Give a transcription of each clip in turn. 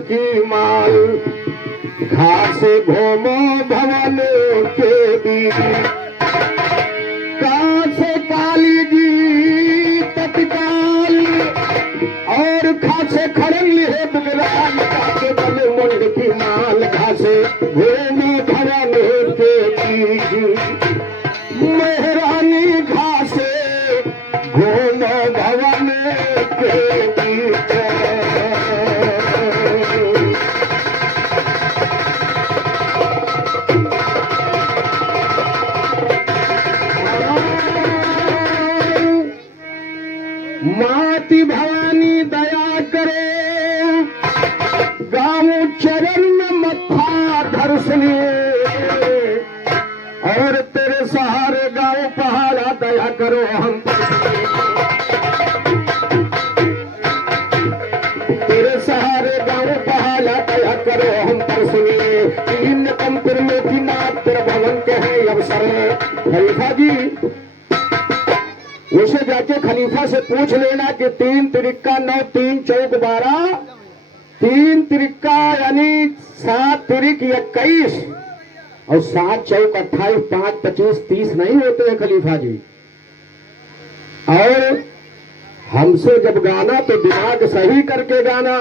की माल, घास घूमो भवन के बीच, कासे काली जी तत्काल, और खासे खड़न लिहे बिगरान, कासे बने मुंड की माल, घासे घूमो भवन के बीच, मेहरानी घासे घूमो भवन के बीच। माती भवानी दया करे, गाँव चरण में मत्था धरसलिए, और तेरे सहारे गाँव पहाड़ा दया करो हम, तेरे सहारे गाँव पहाड़ा दया करो हम पर सुनिए। तीन कंपुर में की नाथ तेरे भवन के हैं अवसर। खलीफा जी उसे जाके खलीफा से पूछ लेना कि 3 तिरिक्का 9 3 चौक 12, 3 तिरिक्का यानी 7 तिरिक 21 और 7 चौक 28, 5 25 30 नहीं होते हैं खलीफा जी। और हमसे जब गाना तो दिमाग सही करके गाना,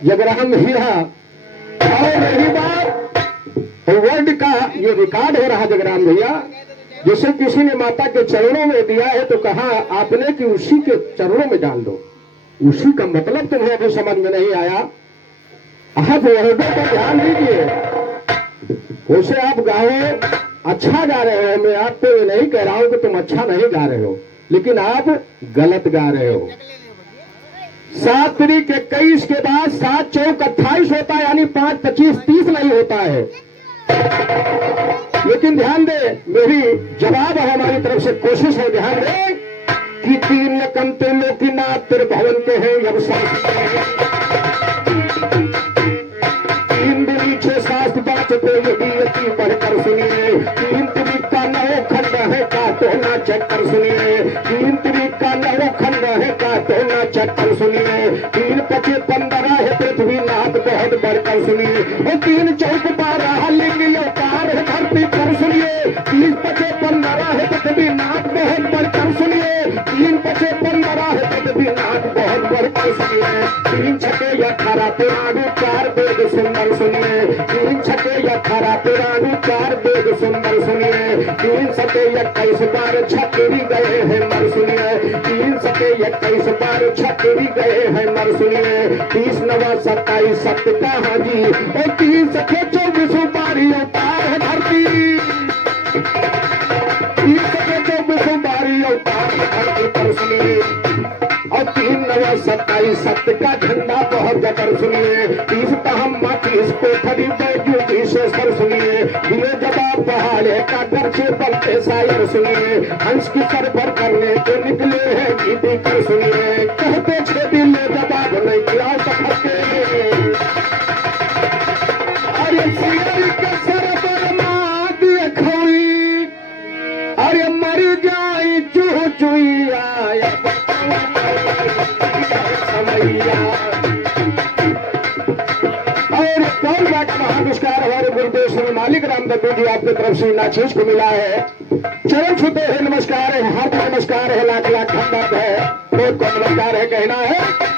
जगराम हिया। और रही बात वर्ड का, ये रिकॉर्ड हो रहा जगराम भैया, जिसे किसी ने माता के चरणों में दिया है तो कहा आपने कि उसी के चरणों में डाल दो। उसी का मतलब तुम्हें अभी समझ में नहीं आया। आप वर्डों पर ध्यान दीजिए, उसे आप गाओ, अच्छा गा रहे हो। मैं आपको ये नहीं कह रहा हूं कि तुम अच्छा नहीं गा रहे हो, लेकिन आप गलत गा रहे हो। 7 तिरिक 21 के बाद 7 चौक 28 होता है, यानी 5 25 30 नहीं होता है। लेकिन ध्यान दे, मेरी जवाब है, हमारी तरफ से कोशिश है, ध्यान दे कि 3 कम त्रिलों की नाथ तेरे भवन के हैं अवसर। 3 दूनी 6 शास्त्र बाँचते यदि अति बढ़कर सुनिए। 3 तिरिक का 9 खंड है का तो ना चक्कर सुनिए। 3 तिरिक का 9 खंड है का तो ना चक्कर सुनिए। 3 पचे 15 है पृथ्वी नाथ बहुत बढ़कर सुनिए। और 3 चौक 12 लिंग अवतार है धरती पर सुनिए। 30 पचे 15 है पृथ्वी नाथ बहुत बढ़कर सुनिए। 3 पचे 15 है पृथ्वी नाथ बहुत बढ़कर सुनिए। 3 छके 18 पुराणु 4 वेद सुंदर सुनिए। 3 छके 18 पुराणु 4 वेद सुंदर सुनिए। 3 सके 21 बार छतरी गए हैं मर सुनिए। 3 सके 21 बार छतरी गए हैं मर सुनिए। 30 9 27 सत्य कहाँ जी, और 3 सके 24 बारी अवतार है धरती। 3 सके 24 बारी अवतार है धरती पर सुनिए। और 3 9 27 सत्य का झंडा बहुत जबर सुनिए। 30 तहम 30 कोठरी बैजू विशेषकर सुनिए। दिए जवाब पहाड़े का घर से बनते शायर सुनिए। हंस की सर पर करने के निकले हैं गीती कर सुनिए। कहते 6 दिन में जवाब नहीं किया सके। अरे सिर के सर पर माँ देखोई, अरे मर जाई चूह चुईया समैया। और कौन बात महाविष्कार हमारे गुरुदेव श्री मालिक राम दत्त जी आपकी तरफ से नाचीज को मिला है। चरण छूते हैं, नमस्कार है, हार्दिक नमस्कार है, लाख लाख धन्यवाद है, बहुत को नमस्कार है कहना है।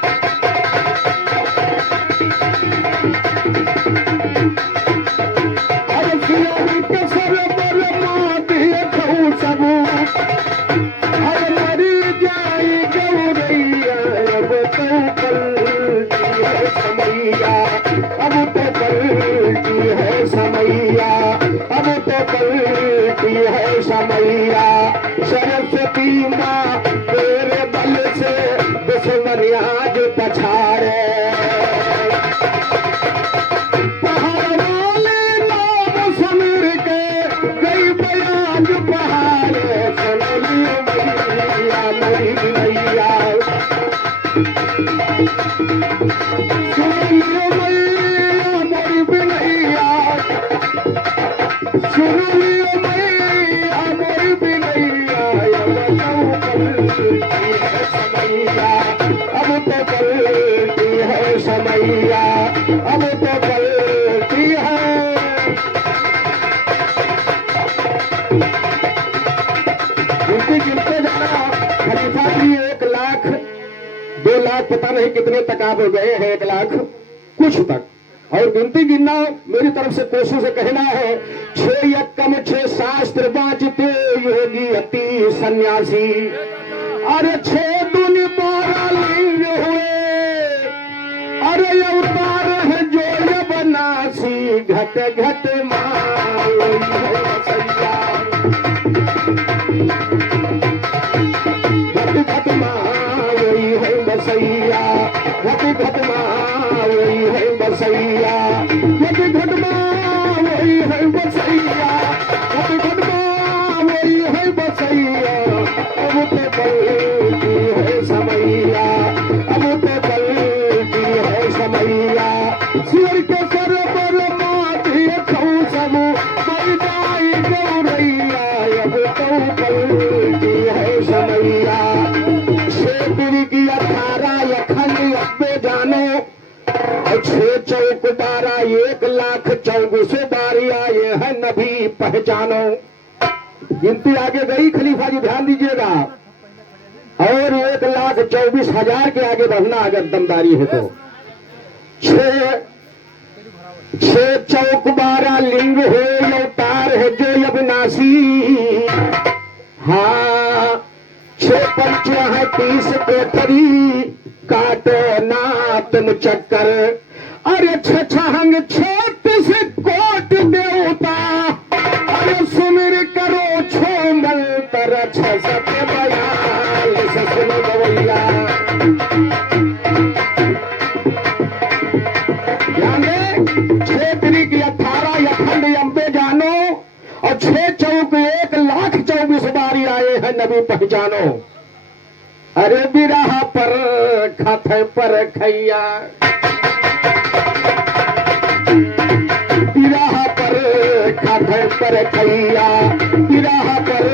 सरस्वती माँ तेरे बल से दुश्मन आज पछाड़े। पहाड़ वाले नाम समीर के गई बयान पहाड़े। सुन लियो मैया मेरी मैया, सुन लियो मैया मेरी बिनैया, सुन लियो मैया मेरी बिनैया। अब तो गलती है समैया, आप गए हैं 1 लाख कुछ तक, और गिनती गिनना मेरी तरफ से कोशिश कहना है। 6 यक्कम 6 शास्त्र बाँचते योगी अति सन्यासी, अरे 6 दूनी 12 लिंग हुए, अरे अवतार है जो ये बनासी, घट घट माई है बसैया, घट घट माई है बसैया, घट घट माई है बसैया, घट घट माई है बसैया, घट घट माई है बसैया। अब तो बलती है समैया, अब तो बलती है समैया, सिर के सर पर माथी खौ सब मर जाई गौरैया, अब तो बलती है समैया। 6 पीढ़ी की 18 अखंड अब्बे जानो, और 6 चौक 12 1 लाख 24 बारी आए हैं नबी पहचानो। गिनती आगे गई खलीफा जी ध्यान दीजिएगा, और 1,24,000 के आगे बढ़ना अगर दमदारी है तो। 6 चौक 12 लिंग हो अवतार है जो अविनाशी, हाँ 6 पंच है 30 कोठरी, काटो ना तुम चक्कर, अरे 6 36 कोट देवता, अरे सुमिर करो छो मंत्र 642 सुन गवैया। ध्यान दे, 6 पीढ़ी की 18 अखंड अम्बे जानो, और 6 चौक 1 लाख 24 बारी आए हैं नबी पहचानो। अरे बिरहा पर खाथे पर खैया, बिरहा पर खाथे पर खैया, बिरहा पर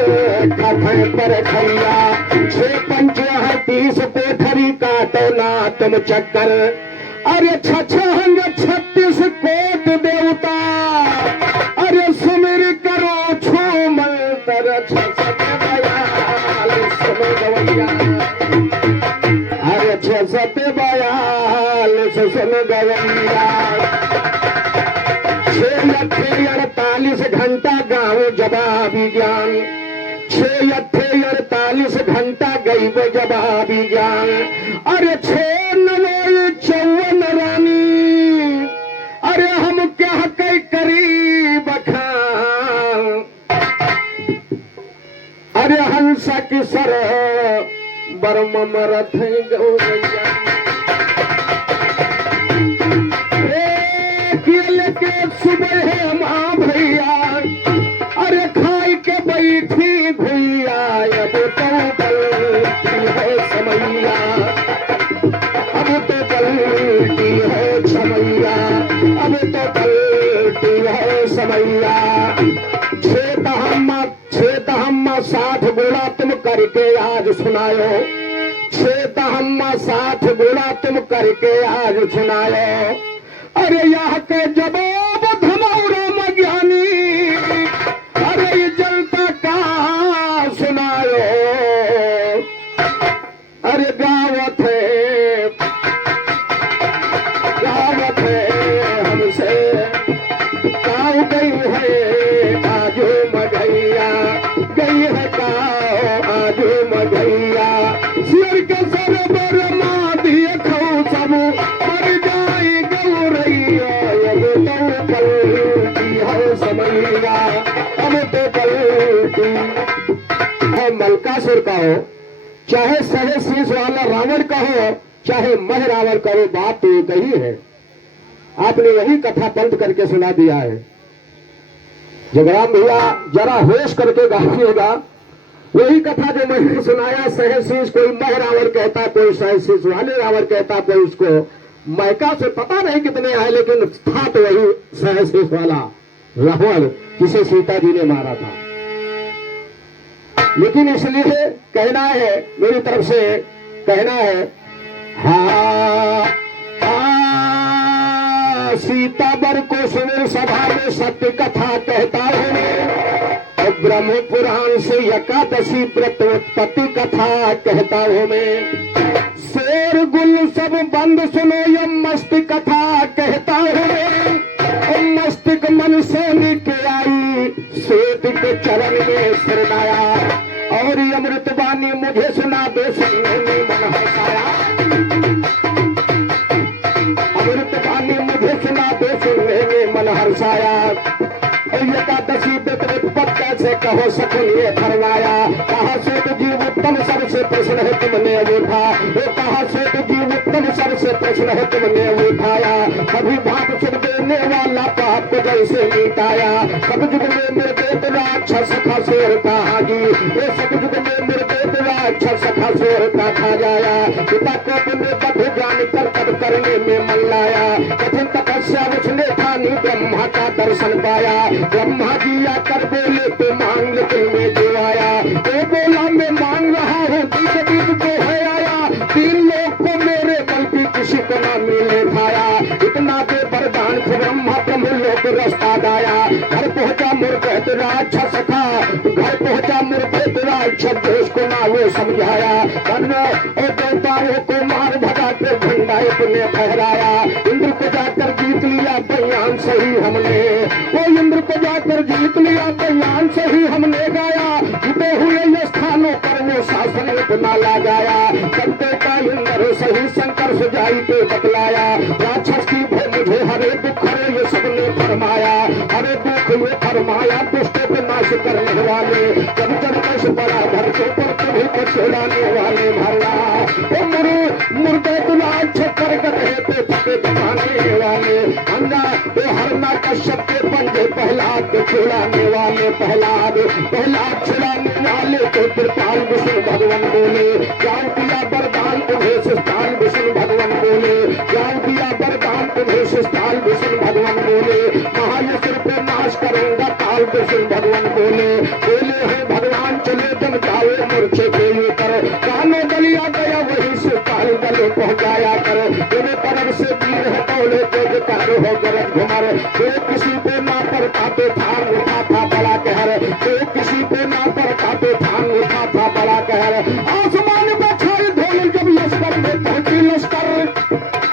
खाथे पर खैया। 6 पंच है 30 कोठरी, काटो ना तुम चक्कर, अरे 6 36 कोट देवता, अरे सुमिर करो छो मंत्र 642 सुन गवैया, अरे 642 सुन गवैया। 6 घंटा गाँव जवाबी ज्ञान, 6 48 घंटा गई जवाबी ज्ञान, अरे 6 9 54 रानी, अरे हम क्या कई करी बखान, अरे हंसा की सर बरम मरथ गौरैया। के सुबह है माँ भैया, अरे खाई के बैठी भैया, अब तो बलती है समैया, अब तो बलती है समैया, अब तो बलती है समैया। 6 तहम्मा 60 गुणा तुम करके आज सुनायो, 6 तहम्मा 60 गुणा तुम करके आज सुनायो, अरे यह के जवाब धमौरा में ज्ञानी, अरे ये जनता का सुनायो, अरे गावत है हमसे गाँव गई है आजू मगैया, गई है गाँव आजू मगैया। सिर के सर पर माँ दिए खौ सब मर जाए गौरैया, अब तो पलटी है समैया, अब तो पलटी है। मलकासुर का हो, चाहे सहे शीश वाला रावण का हो, चाहे मह रावण का हो, बात तो एक ही है। आपने वही कथा पंथ करके सुना दिया है। जगराम भैया जरा होश करके गाइएगा, वही कथा जो मैंने सुनाया, सहशीष कोई मह रावण कहता, कोई सहशीष वाले रावण कहता, कोई उसको मैका से पता नहीं कितने आए, लेकिन था तो वही सहशीष वाला रावण जिसे सीता जी ने मारा था। लेकिन इसलिए कहना है, मेरी तरफ से कहना है, हाँ सीता बर को सुने सभा में सत्य कथा कहता हूँ, और ब्रह्म पुराण से एकादशी व्रत उत्पत्ति कथा कहता हूँ मैं। शेर गुल सब बंद सुनो ये मस्त कथा कहता हूँ, मस्तिष्क मन से निके आई, श्वेत के चरण में सिरनाया, और ये अमृतवाणी मुझे सुना दो, सुनने में मन हंसाया। अमृतवाणी मुझे सुना दो, सुनने में मन हर्षाया। एकादशी व्रत कैसे कहो सकुन ये फरमाया, कहा से तो जीव उत्तम सबसे प्रश्न है तुमने उठा, कहा से तो जीव उत्तम सबसे प्रश्न है तुमने उठाया। कभी भाप सुन देने वाला पाप को जैसे मिटाया, सब युग में मृदेत राक्षस का शेर कहा जी, ये सब युग में मृदेत राक्षस का शेर का खा जाया। पिता को अपने बध जान कर तब करने में मन लाया, कठिन तपस्या उसने ठानी ब्रह्मा का दर्शन पाया। ब्रह्मा जी आकर बोले तो मांग लेकिन में जो आया, वो बोला मैं मांग रहा हूँ बीच बीच को है आया, तीन लोग को मेरे बल्कि किसी को न मिले खाया। इतना दे वरदान ब्रह्मा ब्रह्म लोक रास्ता गाया। घर पहुंचा मुर्गत राक्षस का, घर पहुंचा मुर्गत राक्षस देश को ना वो समझाया। देवताओं को मार भगा के झंडा अपने फहराया। इंद्र को जाकर जीत लिया बयान सही हमने, वो इंद्र को जाकर जीत लिया बयान सही हमने गाया। जीते हुए ये स्थानों पर वो शासन अपना लगाया। सत्य का इंद्र सही शंकर सुजाई के बतलाया। राक्षस की भय मुझे हरे दुख हरे ये सबने फरमाया, हरे दुख ये फरमाया। दुष्टों को नाश करने वाले, जब जब कश पड़ा धरती पर कभी को छुड़ाने वाले भरला। मुर्गे दुलाल छप्पर गए थे थके थकाने वाले, अंधा वो हरना कश्यप के पंजे प्रहलाद को छुड़ाने वाले। प्रहलाद छुड़ाने वाले तो त्रिपाल विष्णु भगवान बोले, जाओ दिया वरदान तुम्हें शिष्टाल विष्णु भगवान बोले, जाओ दिया वरदान तुम्हें शिष्टाल विष्णु भगवान बोले। महायसुर को नाश करूंगा काल विष्णु भगवान बोले, बोले हैं भगवान चले जम जाओ मूर्छे के ऊपर, कानो गलिया गया वही से काल गले पहुंचाया करो। तेरे परम से वीर है बोले तेज कारो हो गरज घुमर, तो किसी को ना पर काटे थान उठा था बड़ा कहर, तो किसी को ना पर काटे थान उठा था बड़ा कहर। आसमान में छाई धोल जब लश्कर में पहुंची लश्कर,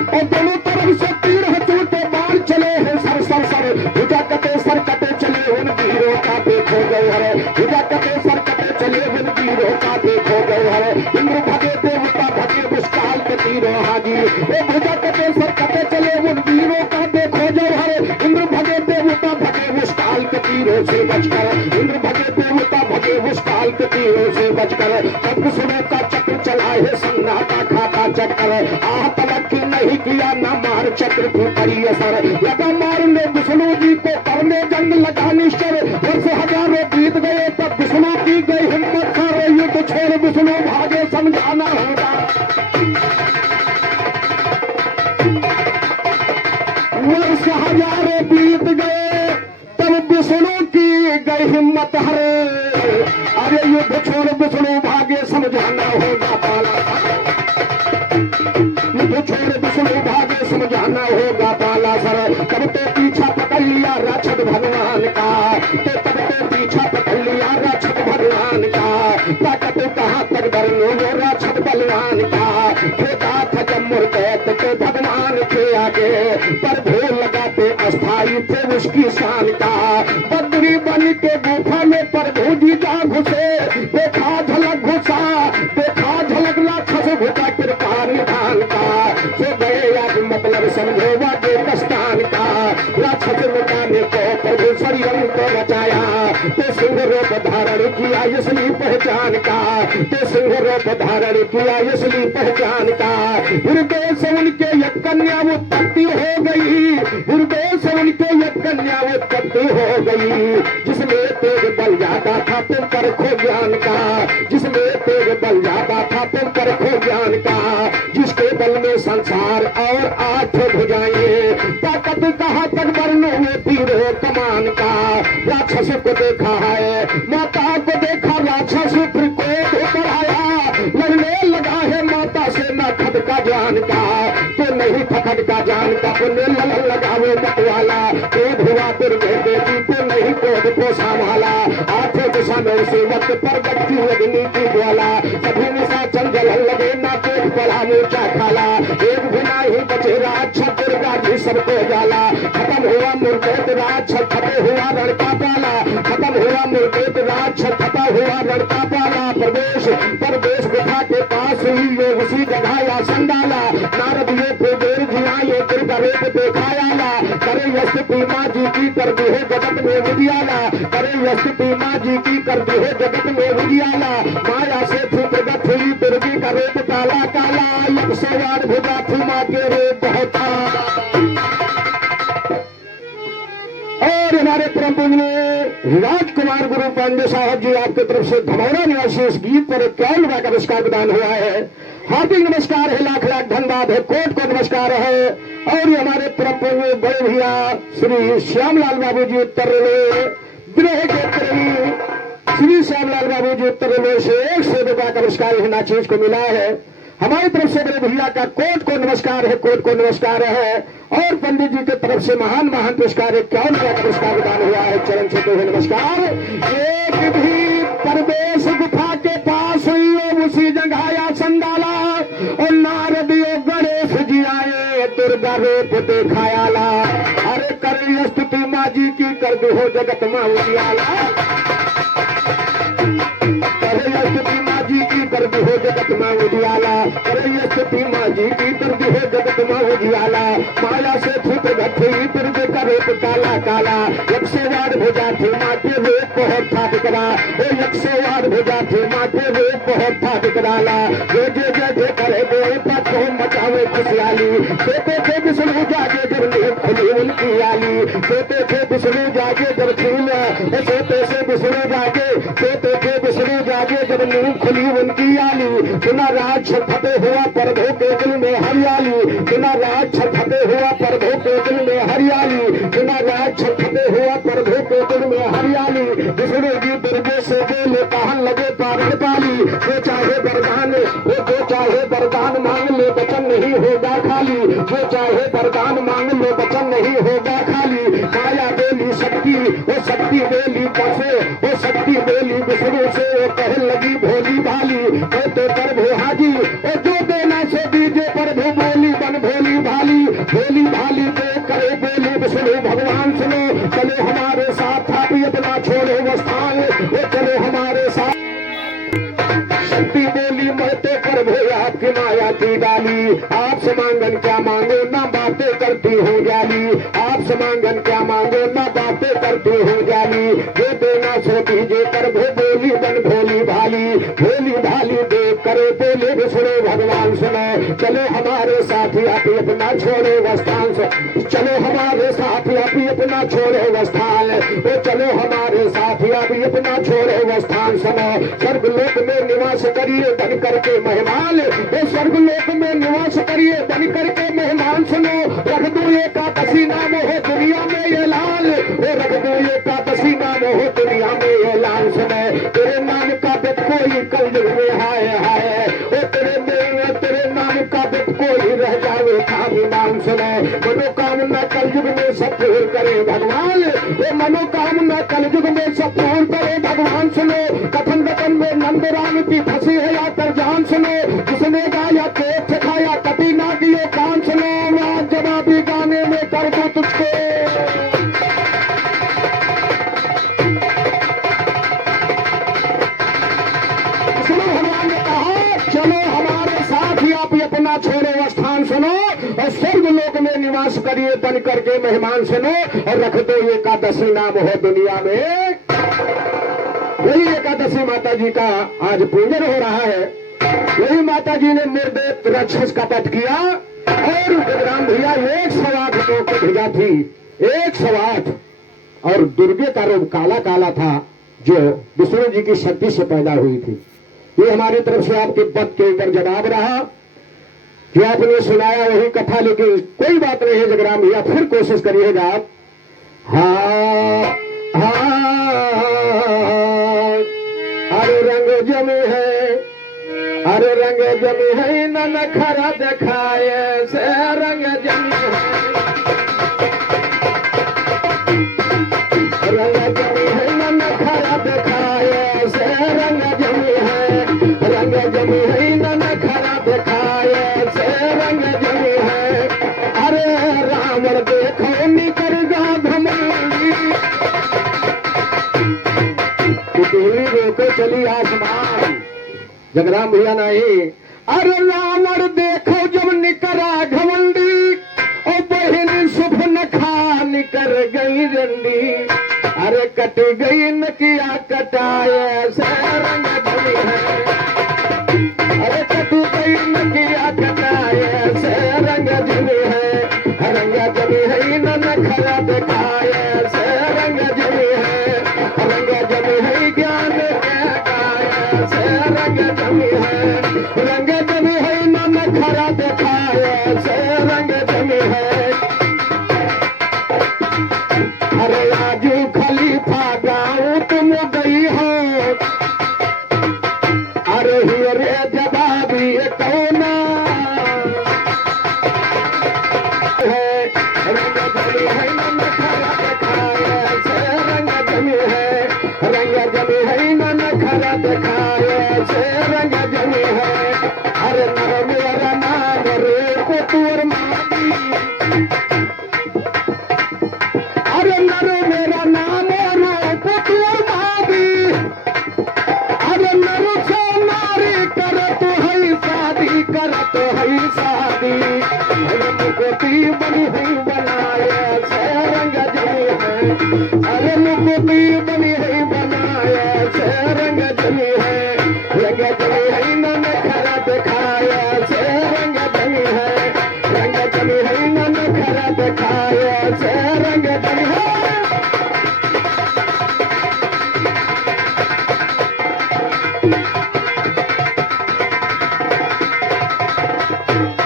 और दोनों तरफ से तीर हथौड़े बाण चले हैं सर सर सर, भुजा कटे सर कटे चले उन वीरों का देखो गौहर, भुजा कटे सर कटे चले उन वीरों का देखो गौहर। इंद्र भगे देवता भगे मुस्काल के तीरों हाजी, वो भुजा कटे सर कटे चले उन वीरों का देखो गौहर। इंद्र भगे देवता भगे मुस्काल के तीरों से बचकर, इंद्र भगे देवता भगे मुस्काल के तीरों से बचकर। सब सुनो का चक्र चला है सन्नाटा खाता चक्कर, आह तलक की नहीं किया न मार चक्र की पड़ी असर। लगा मारने विष्णु जी को करने जंग लगा निश्चर, वर्ष हजारों बीत गए तब विष्णु की गई हिम्मत, सारे युद्ध छोड़ विष्णु भागे समझाना होगा। वर्ष हजारों बीत गए तब विष्णु की गई हिम्मत हरे, अरे युद्ध छोड़ विष्णु भागे समझाना होगा पाला, युद्ध छोड़ विष्णु भागे समझाना होगा पाला सर। तब तो पीछा पकड़ लिया राक्षस भगवान का, तो तब तो पीछा पकड़ लिया राक्षस भगवान का। ताकत कहाँ तक बरनो वो राक्षस बलवान का, खेता था जब मुर्गैत तो भगवान के आगे, पर भोर लगाते अस्थाई थे उसकी शान का। बद्री बन के गुफा में प्रभु जी जा घुसे, देखा झलक घुसा, देखा झलक राक्षस घुसा कृपा निधान का। सो गए आज मतलब समझो वागे कस्तान का, राक्षस मिटाने को प्रभु शरीर को बचाया। तो सिंह रूप धारण किया इसलिए पहचान का, तो सिंह रूप धारण किया इसलिए पहचान का। हृदय से उनके एक कन्या उत्पत्ति हो गई, हृदय से उनके एक कन्या उत्पत्ति हो गई। जिसमें तेज बल ज्यादा था तुम पर खो ज्ञान का, जिसमें तेज बल ज्यादा था तुम पर खो ज्ञान का। जिसके बल में संसार और आठ भुजाएं, ताकत कहाँ तक वर्णों में तीरों कमान का। राक्षस को देखा है माता को देखा, राक्षस फिर क्रोध बढ़ाया, लड़ने लगा है माता से न खद का जान का, तो नहीं खद का जान का पुण्य लगा वो मतवाला। क्रोध हुआ दुर्गे देवी तो नहीं क्रोध को संभाला, आठों दिशा में उसी वक्त पर बच्ची अग्नि की ज्वाला। सभी निशा चंचल लगे ना पेट पड़ा मूर्छा खाला, एक भी नहीं राज दुर्गा जी सबको जाला। खत्म हुआ मुर्गेत राज खत्म हुआ लड़का पाला। खत्म हुआ मुर्गेत राज खत्म हुआ लड़का पाला। प्रदेश परदेश गुफा के पास हुई ये उसी जगह या संडाला। नारद ये कुबेर जी आए दुर्गा रूप दिखाया ला। करे स्तुति माँ जी की कर दी है जगत में उजियाला। करे स्तुति माँ जी की कर दी है जगत में उजियाला। माया से थी प्रगट हुई दुर्गी का रूप काला काला। 108 भुजा थी माँ के रूप बहुत था। और हमारे परम पूज्य राजकुमार गुरु पांडे साहब जी आपकी तरफ से धमौरा निवासी इस गीत पर 51 रुपए का पुरस्कार प्रदान हुआ है। हार्दिक नमस्कार है, लाख लाख धन्यवाद है, कोट को नमस्कार है। और ये हमारे परम पूज्य बड़े भैया श्री श्यामलाल बाबू जी उत्तर रेलवे विनय के प्रेमी श्री श्यामलाल बाबू जी उत्तर रेलवे से 100 रुपए का पुरस्कार हिना चीज को मिला है। हमारी तरफ से बड़े भैया का कोट को नमस्कार है, कोट को नमस्कार है। और पंडित जी की तरफ से महान महान पुरस्कार 51 रुपए का पुरस्कार प्रदान हुआ है। चरण छूते हुए नमस्कार। एक भी परदेश गुफा के पास हुई वो उसी जगह या संडाला। और नारद यो गणेश जी आए दुर्गा रूप दिखाया ला। अरे करे स्तुति माँ जी की कर दो हो जगत माँ उजियाला। करे स्तुति माँ जी की कर दो हो जगत माँ उजियाला। करे स्तुति माँ जी की कर दो हो जगत माँ उजियाला। माया से छूट गई दुर्गे का रूप काला काला। 108 भुजा थी माँ के रूप बहुत था बिकरा। 108 भुजा थी माँ के रूप बहुत था बिकराला। जे जे जे जे करे देवता को मचावे खुशहाली। सोते थे विष्णु जागे जब नींद खुली उनकी आली। सोते थे विष्णु जागे जब सोते से विष्णु जागे सोते थे विष्णु जागे जब नींद खुली उनकी आली। सुना राज छठे हुआ पर्दों के दिल में हरियाली। सुना राज छठे हुआ पर्दों के दिल में हरियाली। सुना राज छठे हुआ पर्दों के दिल में हरियाली। विष्णु जी दुर्गे से बोले कहन लगे पारण पाली। वो चाहे वरदान वो चाहे वरदान मांग ले वचन नहीं होगा खाली। वो चाहे वरदान मांग ले वचन नहीं होगा खाली। माया बोली शक्ति वो शक्ति बोली कैसे वो शक्ति बोली विष्णु से वो कहने लगी भोली भाली। वो तो प्रभु हाजी वो जो देना से दीजे प्रभु बोली बन भोली भाली। भोली भाली दे करे बोली विष्णु भगवान सुनो। चलो हमारे साथ आप अपना छोड़ो वो स्थान। वो चलो हमारे साथ शक्ति बोली महते प्रभु आपकी माया की डाली। आप समांगन क्या मांगो ना बातें करती हूँ जाली। आप समांगन क्या मांगो ना बातें करती हूँ जाली। जो देना सो दीजिए प्रभु बोली बन भोली भाली। भोली भाली देव करे बोले विष्णु भगवान सुनो। चलो हमारे साथी आप अपना छोड़ो वस्थान। चलो हमारे साथी आप अपना छोड़ो वस्थान। वो चलो हमारे साथी आप अपना छोड़ो वस्थान सुनो। स्वर्गलोक में निवास करिए बन करके मेहमान। वो स्वर्गलोक में निवास करिए बन करके मेहमान सुनो। रख दो एकादशी नाम हो दुनिया में ये लाल। वो रख दो एकादशी नाम हो दुनिया में ये लाल सुनो। तेरे नाम का बेट कोई कलयुग में हाय हाय। वो तेरे नाम का बेट कोई रह जावे था विमान सुनो। मनोकामना कलयुग में सब पूर्ण करे भगवान। वो मनोकामना कलयुग में सब पूर्ण करे भगवान सुनो। कथन कथन में नंद राम की फंसी है या कर जान सुनो। जिसने गाया पेट खाया कभी ना दिए कान सुनो। मैं जवाबी गाने में कर दो तुझको। भगवान ने कहा चलो हमारे साथ ही आप अपना छोड़ो स्थान सुनो। और स्वर्ग लोक में निवास करिए बन करके मेहमान सुनो। और रख दो एकादशी नाम हो दुनिया में। वही एकादशी माता जी का आज पूजन हो रहा है। वही माता जी ने निर्देश राक्षस का वध किया। और जगराम भैया 108 लोगों को भेजा थी। 108 और दुर्गे का रूप काला काला था जो विष्णु जी की शक्ति से पैदा हुई थी। ये हमारी तरफ से आपके पद के ऊपर जवाब रहा जो आपने सुनाया वही कथा। लेकिन कोई बात नहीं है जगराम भैया, फिर कोशिश करिएगा आप। हाँ अरे रंग जमी है, अरे रंग जमी है न नखरा दिखाए से रंग जमी है। रंग जमी है न नखरा दिखाए से रंग जमी है। रंग जमी है न नखरा दिखाए से रंग जमी है। रावण देखो निकरगा घमंडी। टिटहरी रोके चली आसमान, जगराम भैया नहीं। अरे रावण देखो जब निकरा घमंडी, ओ बहन शुभ नखा निकर गई रंडी। अरे कट गई नकिया कटाए से रंग जमी है, अरे कट गई नकिया कटाए से रंग जमी है। रंग जमी है न नखरा दिखाए से रंग जमी है, रंग जमी है ज्ञान गाए से रंग जमी है। रंग जमी है न नखरा दिखाए से रंग जमी है। अरे राजू खलीफा गाँव तुम गई हो, अरे हीरे जवाबी कौना है। रंग जमी है न नखरा दिखाए से रंग जमी है, रंग जमी है न नखरा दिखाए से रंग जमी है। अरे नर मेरा नाम रे कुतुर मादी, अरे नर मेरा नाम रे कुतुर मादी। अरे नर से नारी करत है शादी, करत है शादी। अरे मुकुटी बनी है बनाए से रंग जमी है, अरे मुकुटी बनी है बनाए से रंग जमी है। रंग जमी है न नखरा दिखाए से रंग जमी है, रंग जमी है न नखरा दिखाए से रंग जमी है।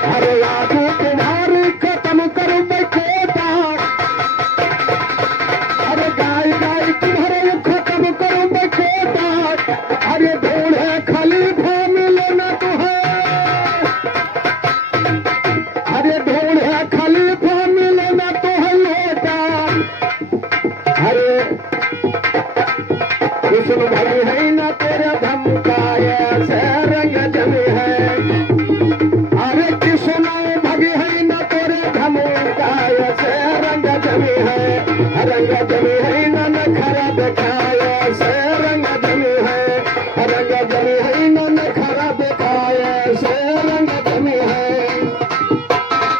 अरे राजू तुम्हारी खत्म करो बैठोटा, अरे गाय गाय तुम्हारे खत्म करो बैठोटा। अरे ढूंढे खलीफा मिले न तुम्हें, अरे ढूंढे खलीफा मिले न तुम्हें लोटा। अरे कृष्ण भली है न तेरे धमकाए से रंग जमी है, अरे कृष्ण भगी है न तेरे धमकाए से रंग जमी है। रंग जमी है न नखरा दिखाए से रंग जमी है, रंग जमी है न नखरा दिखाए से रंग जमी है।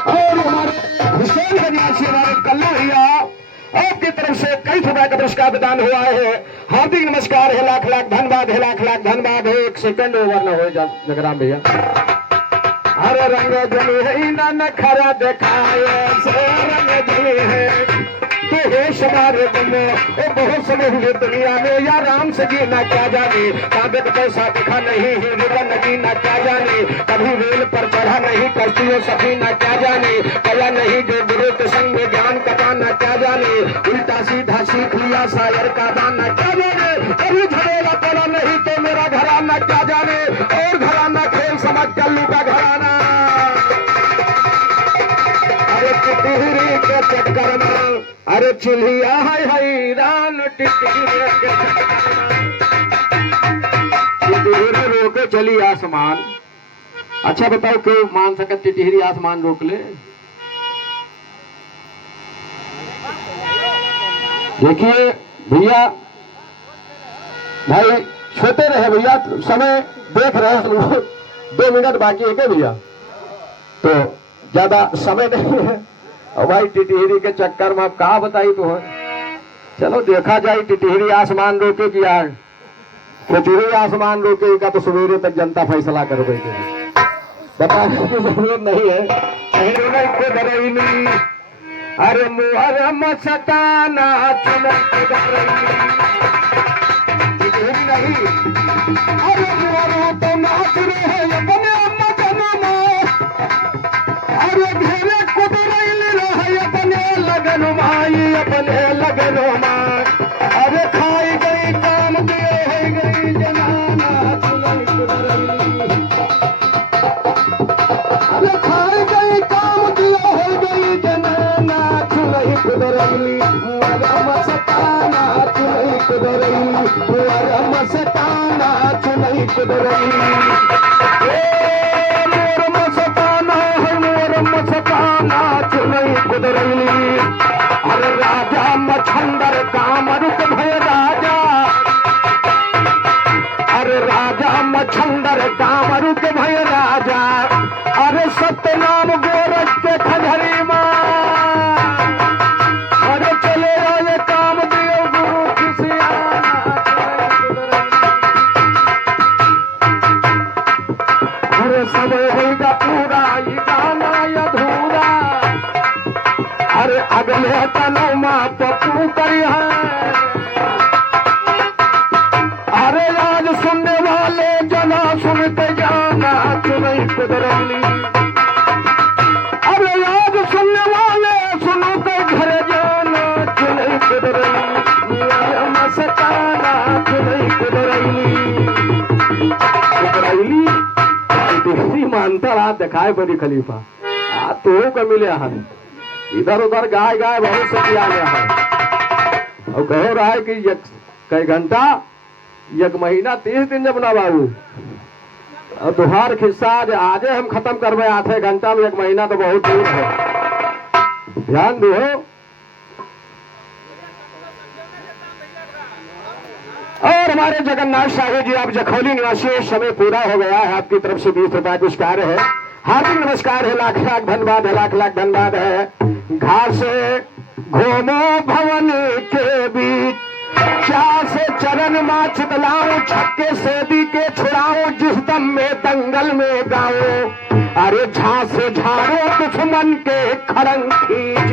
और हमारे हुसैन बनियासी हमारे कल्लू भैया आपकी तरफ से कई रुपए का पुरस्कार प्रदान हुआ है। हार्दिक नमस्कार है, लाख लाख धन्यवाद है, लाख लाख धन्यवाद है। एक सेकंड ओवर न हो जगराम भैया। अरे रंग जमी है न नखरा दिखाए से रंग जमी है। तो हे समारे तुमने ओ बहुत समय हुए दुनिया में, या राम से जीना क्या जाने। तांबे का पैसा दिखा नहीं, हिंदुआ नदी ना क्या जाने। कभी रेल पर चढ़ा नहीं, कश्तियों सफीना क्या जाने। कला नहीं जो गुरु के संग में ज्ञान कटाना क्या जाने। उल्टा सीधा सीख लिया शायर का दाना क्या जाने। कभी झड़ेगा तोला नहीं तो मेरा घराना क्या जाने। और घराना खेल समझ कल्लू का घराना। अरे टिटहरी के चक्कर में, अरे चिल्हिया है हैरान टिटहरी के चक्कर में। टिटहरी रोके चली आसमान। अच्छा बताओ क्यों मान सकत टिटहरी आसमान रोक ले। देखिए भैया, भाई छोटे रहे भैया, समय देख रहे हैं लोग, 2 मिनट बाकी है क्या भैया, तो ज्यादा समय नहीं है। और भाई टिटहरी के चक्कर में आप कहा बताई तो है। चलो देखा जाए टिटहरी आसमान रोके कि यार टिटहरी आसमान रोके का तो सवेरे तक जनता फैसला कर बैठे, बताने की जरूरत नहीं है। अरे मुहर्रम सताना नहीं, अरे मुहर्रम तो नाच रहे हैं अपने मगन में। अरे घेरे कुद रहे अपने लगन माई, अपने लगन माई। अरे खाई गई काम दिए हो गई जनाना चुनई कुदरई। अरे खाई गई काम दिए हो गई जनाना चुनई कुदरई। मुहर्रम सताना चुनई कुदरई, मुहर्रम सताना चुनई कुदरई। मोर मस्ताना है, मोर मस्ताना चुनई कुदरैली। अरे राजा मछंदर कामरुक भय राजा, अरे राजा मछंदर कामरुक भय राजा। अरे सत्यनाम गोरख के खजरी माँ, अरे चले आए कामदेव गुरु खिसियाना। अरे सब होगा पूरा ये गाना अधूरा, अरे अगले तनो माँ पप्पू करी है। अरे आज सुनने वाले जना सुनते जाना चुनई कुदरैली। अरे आज सुनने वाले सुनो तो घर जाना चुनई कुदरैली। मस्ताना चुनई कुदरैली। कुदरैली देखी मानता रात दिखाए बड़ी खलीफा आ तो का मिले हम इधर उधर गाय गाय बहुत से किया गया है। और कहो रहा है कि कई घंटा एक महीना 30 दिन जब ना बाबू और तुहार खिस्सा आजे हम खत्म करवे आधे घंटा में, एक महीना तो बहुत दूर है। ध्यान दो। और हमारे जगन्नाथ साहू जी आप जखौली निवासी, समय पूरा हो गया है, आपकी तरफ से 20 रुपए पुरस्कार है। हार्दिक नमस्कार है, लाख लाख धन्यवाद है, लाख लाख धन्यवाद है। घास घूमो भवन के बीच, चार से चरण माँ चितलाऊं, छक्के से दी के छुड़ाऊं, जिस दम में दंगल में गाऊं। अरे झांसे झाड़ो दुश्मन के खड़ंग खींच